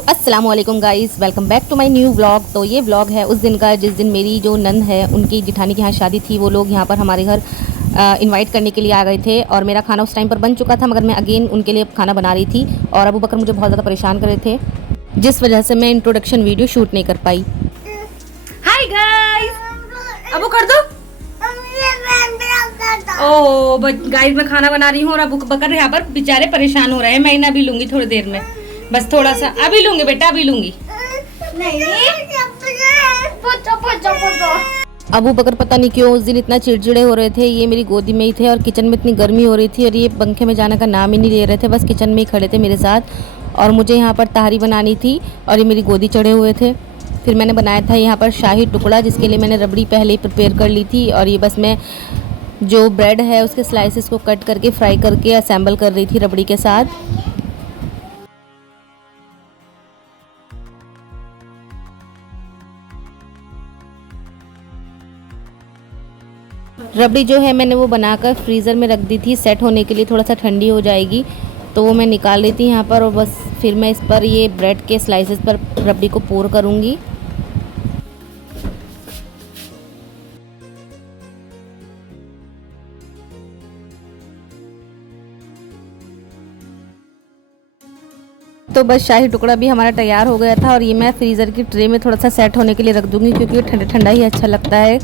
अस्सलाम वालेकुम guys, welcome back to my new vlog. तो ये व्लॉग है उस दिन का जिस दिन मेरी जो नंद है उनकी जिठानी के यहाँ शादी थी। वो लोग यहाँ पर हमारे घर इनवाइट करने के लिए आ गए थे और मेरा खाना उस टाइम पर बन चुका था, मगर मैं अगेन उनके लिए खाना बना रही थी और अबू बकर मुझे बहुत ज़्यादा परेशान कर रहे थे, जिस वजह से मैं इंट्रोडक्शन वीडियो शूट नहीं कर पाई। हाय गाइस, अबू कर दो। ओ गाइस, मैं खाना बना रही हूँ और अबू बकर यहाँ पर बेचारे परेशान हो रहे हैं। मैं इन्हें अभी लूंगी थोड़ी देर में, बस थोड़ा सा अभी लूंगी बेटा, अभी लूंगी। अबू बकर पता नहीं क्यों उस दिन इतना चिड़चिड़े हो रहे थे। ये मेरी गोदी में ही थे और किचन में इतनी गर्मी हो रही थी और ये पंखे में जाने का नाम ही नहीं ले रहे थे, बस किचन में ही खड़े थे मेरे साथ। और मुझे यहाँ पर तहारी बनानी थी और ये मेरी गोदी चढ़े हुए थे। फिर मैंने बनाया था यहाँ पर शाही टुकड़ा, जिसके लिए मैंने रबड़ी पहले ही प्रिपेयर कर ली थी और ये बस मैं जो ब्रेड है उसके स्लाइसेस को कट करके फ्राई करके असेंबल कर रही थी रबड़ी के साथ। रबड़ी जो है मैंने वो बनाकर फ्रीज़र में रख दी थी सेट होने के लिए, थोड़ा सा ठंडी हो जाएगी तो वो मैं निकाल रही थी यहाँ पर। और बस फिर मैं इस पर ये ब्रेड के स्लाइसेस पर रबड़ी को पोर करूँगी। तो बस शाही टुकड़ा भी हमारा तैयार हो गया था और ये मैं फ्रीज़र की ट्रे में थोड़ा सा सेट होने के लिए रख दूँगी, क्योंकि ठंडा ठंडा ही अच्छा लगता है।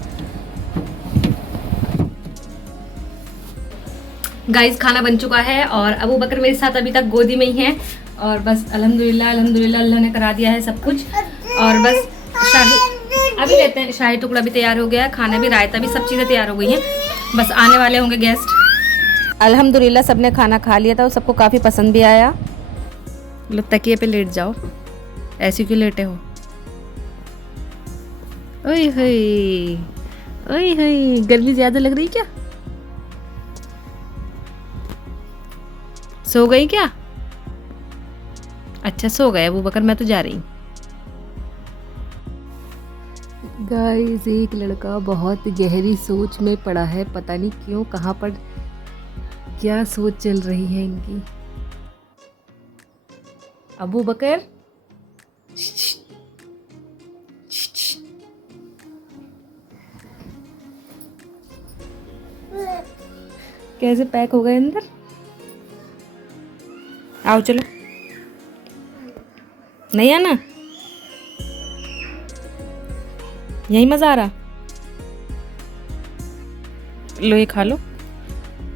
गाइस, खाना बन चुका है और अबू बकर मेरे साथ अभी तक गोदी में ही हैं और बस अल्हम्दुलिल्लाह अल्हम्दुलिल्लाह अल्लाह ने करा दिया है सब कुछ। और बस शाही अभी लेते हैं, शाही टुकड़ा भी तैयार हो गया है, खाना भी, रायता भी, सब चीज़ें तैयार हो गई हैं। बस आने वाले होंगे गेस्ट। अल्हम्दुलिल्लाह सबने खाना खा लिया था और सबको काफ़ी पसंद भी आया। लो तकिए पे लेट जाओ, ऐसे क्यों लेटे हो? ओए होए, ओए होए, गर्मी ज़्यादा लग रही क्या? सो गई क्या? अच्छा सो गए अबू बकर, मैं तो जा रही हूँ। गाइस, एक लड़का बहुत गहरी सोच में पड़ा है, पता नहीं क्यों, कहाँ पर क्या सोच चल रही है इनकी। अबू बकर, कैसे पैक हो गए अंदर? आओ चलो, नहीं आना, यही मज़ा आ रहा। लो ये खा लो।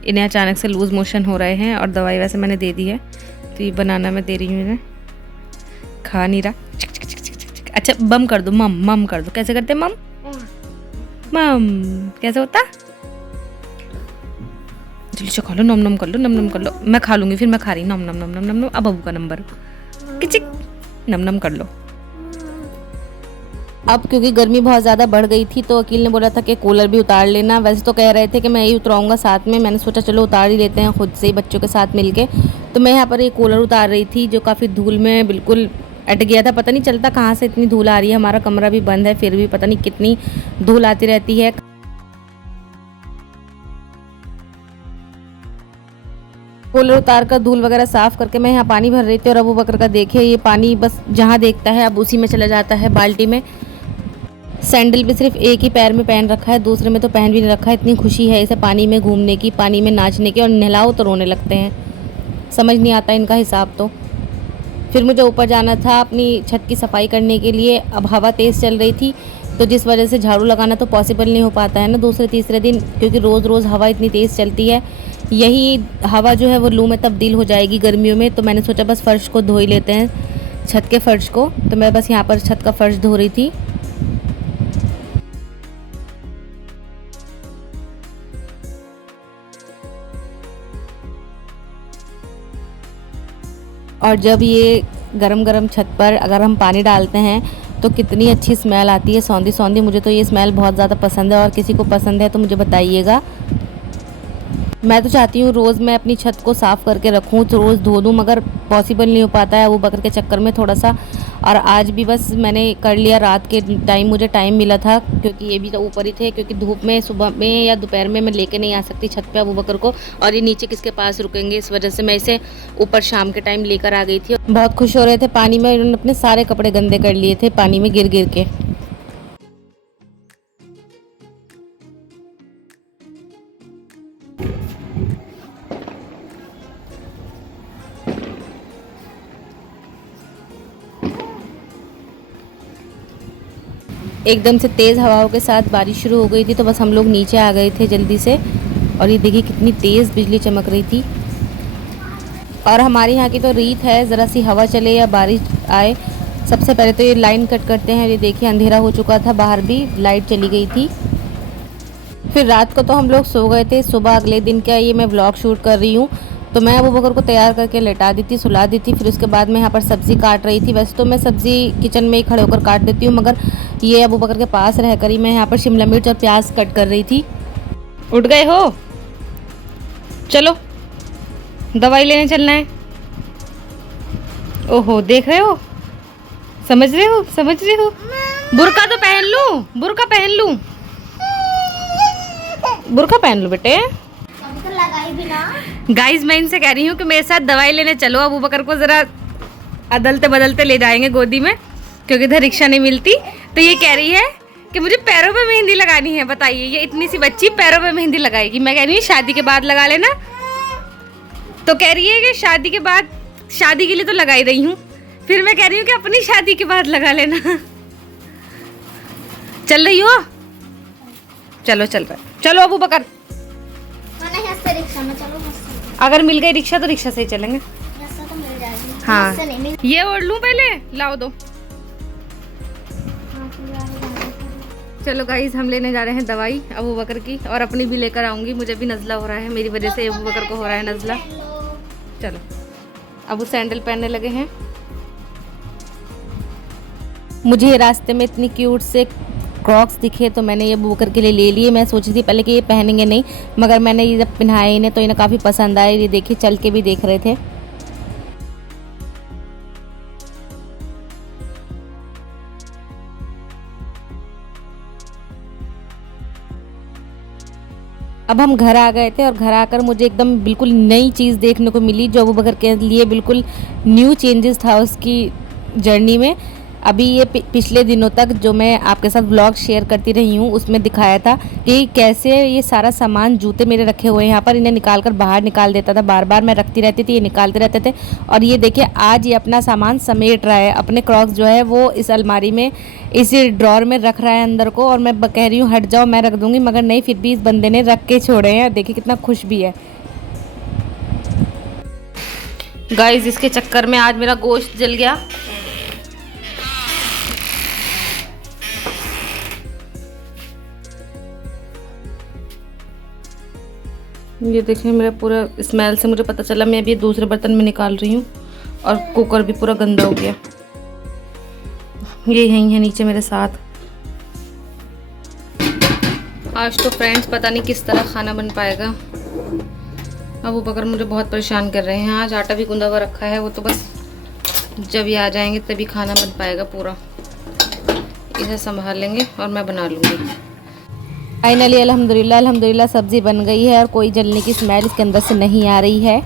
इन्हें अचानक से लूज़ मोशन हो रहे हैं और दवाई वैसे मैंने दे दी है, तो ये बनाना मैं दे रही हूँ इन्हें। खा नहीं रहा। अच्छा बम कर दो, मम मम कर दो। कैसे करते मम? मम कैसे होता? जल्दी से खा लो, नम नम कर लो, नम नम कर लो। मैं खा लूँगी, फिर मैं खा रही, नम नम नम नम नम नम। अब अबू का नंबर, किचिक, नम नम कर लो। अब क्योंकि गर्मी बहुत ज़्यादा बढ़ गई थी तो अकील ने बोला था कि कूलर भी उतार लेना। वैसे तो कह रहे थे कि मैं ही उतराऊँगा साथ में, मैंने सोचा चलो उतार ही लेते हैं खुद से ही बच्चों के साथ मिलके। तो मैं यहाँ पर ये कूलर उतार रही थी जो काफ़ी धूल में बिल्कुल अट गया था। पता नहीं चलता कहाँ से इतनी धूल आ रही है, हमारा कमरा भी बंद है फिर भी पता नहीं कितनी धूल आती रहती है। कूलर उतार कर धूल वगैरह साफ़ करके मैं यहाँ पानी भर रही थी और अबू बकर का देखिए ये पानी बस जहाँ देखता है अब उसी में चला जाता है बाल्टी में। सैंडल भी सिर्फ एक ही पैर में पहन रखा है, दूसरे में तो पहन भी नहीं रखा है। इतनी खुशी है इसे पानी में घूमने की, पानी में नाचने की, और नहलाओ तो रोने लगते हैं। समझ नहीं आता इनका हिसाब। तो फिर मुझे ऊपर जाना था अपनी छत की सफाई करने के लिए। अब हवा तेज़ चल रही थी तो जिस वजह से झाड़ू लगाना तो पॉसिबल नहीं हो पाता है ना दूसरे तीसरे दिन, क्योंकि रोज़ रोज़ हवा इतनी तेज़ चलती है। यही हवा जो है वो लू में तब्दील हो जाएगी गर्मियों में। तो मैंने सोचा बस फ़र्श को धो ही लेते हैं, छत के फ़र्श को। तो मैं बस यहाँ पर छत का फ़र्श धो रही थी। और जब ये गरम गरम छत पर अगर हम पानी डालते हैं तो कितनी अच्छी स्मेल आती है, सौंधी सौंधी। मुझे तो ये स्मेल बहुत ज़्यादा पसंद है और किसी को पसंद है तो मुझे बताइएगा। मैं तो चाहती हूँ रोज़ मैं अपनी छत को साफ़ करके रखूँ, तो रोज़ धो दूँ, मगर पॉसिबल नहीं हो पाता है। अबू बकर के चक्कर में थोड़ा सा और आज भी बस मैंने कर लिया रात के टाइम, मुझे टाइम मिला था क्योंकि ये भी तो ऊपर ही थे, क्योंकि धूप में सुबह में या दोपहर में मैं लेके नहीं आ सकती छत पे अबू बकर को, और ये नीचे किसके पास रुकेंगे, इस वजह से मैं इसे ऊपर शाम के टाइम लेकर आ गई थी। बहुत खुश हो रहे थे पानी में, इन्होंने अपने सारे कपड़े गंदे कर लिए थे पानी में गिर गिर के। एकदम से तेज़ हवाओं के साथ बारिश शुरू हो गई थी, तो बस हम लोग नीचे आ गए थे जल्दी से। और ये देखिए कितनी तेज़ बिजली चमक रही थी। और हमारे यहाँ की तो रीत है, ज़रा सी हवा चले या बारिश आए, सबसे पहले तो ये लाइन कट करते हैं। ये देखिए अंधेरा हो चुका था, बाहर भी लाइट चली गई थी। फिर रात को तो हम लोग सो गए थे। सुबह अगले दिन का ये मैं व्लॉग शूट कर रही हूँ। तो मैं अबू बकर को तैयार करके लेटा दी थी, सुला दी थी। फिर उसके बाद मैं यहाँ पर सब्ज़ी काट रही थी। वैसे तो मैं सब्ज़ी किचन में ही खड़े होकर काट देती हूँ, मगर ये अबू बकर के पास रहकर ही मैं यहाँ पर शिमला मिर्च और प्याज कट कर रही थी। उठ गए हो? चलो दवाई लेने चलना है। ओहो, देख रहे हो, समझ रहे हो, समझ रहे हो। बुर्का तो पहन लूं, बुर्का पहन लूं, बुर्का पहन लूं बेटे। गाइस मैं इनसे कह रही हूँ कि मेरे साथ दवाई लेने चलो, अबू बकर को ज़रा अदलते बदलते ले जाएंगे गोदी में, क्योंकि इधर रिक्शा नहीं मिलती। तो ये कह रही है कि मुझे पैरों पे मेहंदी लगानी है। बताइए, ये इतनी सी बच्ची पैरों पे मेहंदी लगाएगी। मैं कह रही हूँ शादी के बाद लगा लेना। तो कह रही है कि शादी के बाद, शादी के लिए तो लगा ही रही हूँ, फिर मैं कह रही हूँ कि अपनी शादी के बाद लगा लेना। चल रही हो? चलो चल रहा है, चलो अबू बकर। रिक्शा में चलो, अगर मिल गई रिक्शा तो रिक्शा से ही चलेंगे। तो मिल जाएगी। हाँ, ये ओढ़ लूं पहले, लाओ दो। चलो गाइस, हम लेने जा रहे हैं दवाई अबू बकर की, और अपनी भी लेकर आऊंगी। मुझे भी नज़ला हो रहा है, मेरी वजह से अबू बकर को हो रहा है नज़ला। चलो, अबू सैंडल पहनने लगे हैं। मुझे रास्ते में इतनी क्यूट से क्रॉक्स दिखे तो मैंने ये अबू बकर के लिए ले लिए। मैं सोची थी पहले कि ये पहनेंगे नहीं, मगर मैंने ये जब पहनाए इन्हें तो इन्हें काफ़ी पसंद आए। ये देखिए चल के भी देख रहे थे। अब हम घर आ गए थे, और घर आकर मुझे एकदम बिल्कुल नई चीज़ देखने को मिली, जो अबू बकर के लिए बिल्कुल न्यू चेंजेस था उसकी जर्नी में। अभी ये पिछले दिनों तक जो मैं आपके साथ व्लॉग शेयर करती रही हूँ, उसमें दिखाया था कि कैसे ये सारा सामान, जूते मेरे रखे हुए हैं यहाँ पर, इन्हें निकाल कर बाहर निकाल देता था। बार बार मैं रखती रहती थी, ये निकालते रहते थे। और ये देखिए आज ये अपना सामान समेट रहा है, अपने क्रॉक्स जो है वो इस अलमारी में, इस ड्रॉर में रख रहा है अंदर को। और मैं कह रही हूँ हट जाओ, मैं रख दूँगी, मगर नहीं, फिर भी इस बंदे ने रख के छोड़े हैं। देखिए कितना खुश भी है। गाइस इसके चक्कर में आज मेरा गोश्त जल गया। ये देखिए मेरा पूरा स्मेल से मुझे पता चला। मैं अभी दूसरे बर्तन में निकाल रही हूँ, और कुकर भी पूरा गंदा हो गया। ये यहीं है नीचे मेरे साथ। आज तो फ्रेंड्स पता नहीं किस तरह खाना बन पाएगा। अबू बकर मुझे बहुत परेशान कर रहे हैं। आज आटा भी गूंदा हुआ रखा है, वो तो बस जब ये आ जाएंगे तभी खाना बन पाएगा पूरा। इसे संभाल लेंगे और मैं बना लूँगी। फाइनली अल्हम्दुलिल्लाह अल्हम्दुलिल्लाह सब्ज़ी बन गई है, और कोई जलने की स्मेल इसके अंदर से नहीं आ रही है।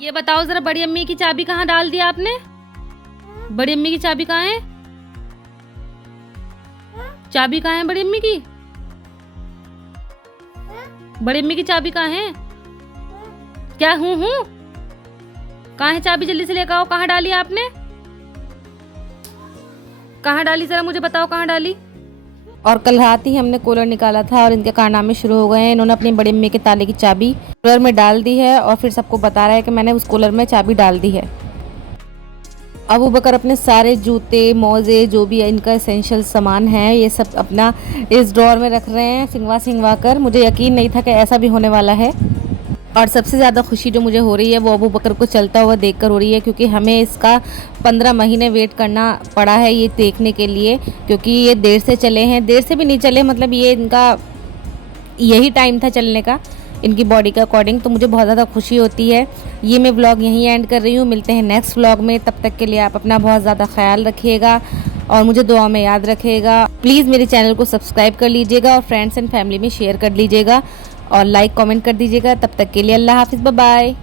ये बताओ ज़रा, बड़ी अम्मी की चाबी कहाँ डाल दिया आपने? बड़ी अम्मी की चाबी कहाँ है? चाबी कहाँ है बड़ी अम्मी की? बड़ी अम्मी की चाबी कहाँ है? क्या हूँ कहाँ है चाबी? जल्दी से लेकर आओ। कहाँ डाली आपने? कहाँ डाली, जरा मुझे बताओ कहाँ डाली। और कल रात ही हमने कूलर निकाला था, और इनके कारनामे शुरू हो गए हैं। इन्होंने अपनी बड़ी अम्मी के ताले की चाबी कूलर में डाल दी है, और फिर सबको बता रहा है कि मैंने उस कूलर में चाबी डाल दी है। अबू बकर अपने सारे जूते, मोज़े, जो भी इनका एसेंशियल सामान है, ये सब अपना इस ड्रॉर में रख रहे हैं सिंगवा सिंगवा कर। मुझे यकीन नहीं था कि ऐसा भी होने वाला है। और सबसे ज़्यादा खुशी जो मुझे हो रही है वो अबू बकर को चलता हुआ देखकर हो रही है, क्योंकि हमें इसका 15 महीने वेट करना पड़ा है ये देखने के लिए, क्योंकि ये देर से चले हैं। देर से भी नहीं चले, मतलब ये इनका यही टाइम था चलने का। इनकी बॉडी के अकॉर्डिंग, तो मुझे बहुत ज़्यादा खुशी होती है। ये मैं व्लॉग यहीं एंड कर रही हूँ। मिलते हैं नेक्स्ट व्लॉग में, तब तक के लिए आप अपना बहुत ज़्यादा ख्याल रखिएगा और मुझे दुआ में याद रखिएगा। प्लीज़ मेरे चैनल को सब्सक्राइब कर लीजिएगा और फ्रेंड्स एंड फैमिली में शेयर कर लीजिएगा और लाइक कमेंट कर दीजिएगा। तब तक के लिए अल्लाह हाफिज़, बाय बाय।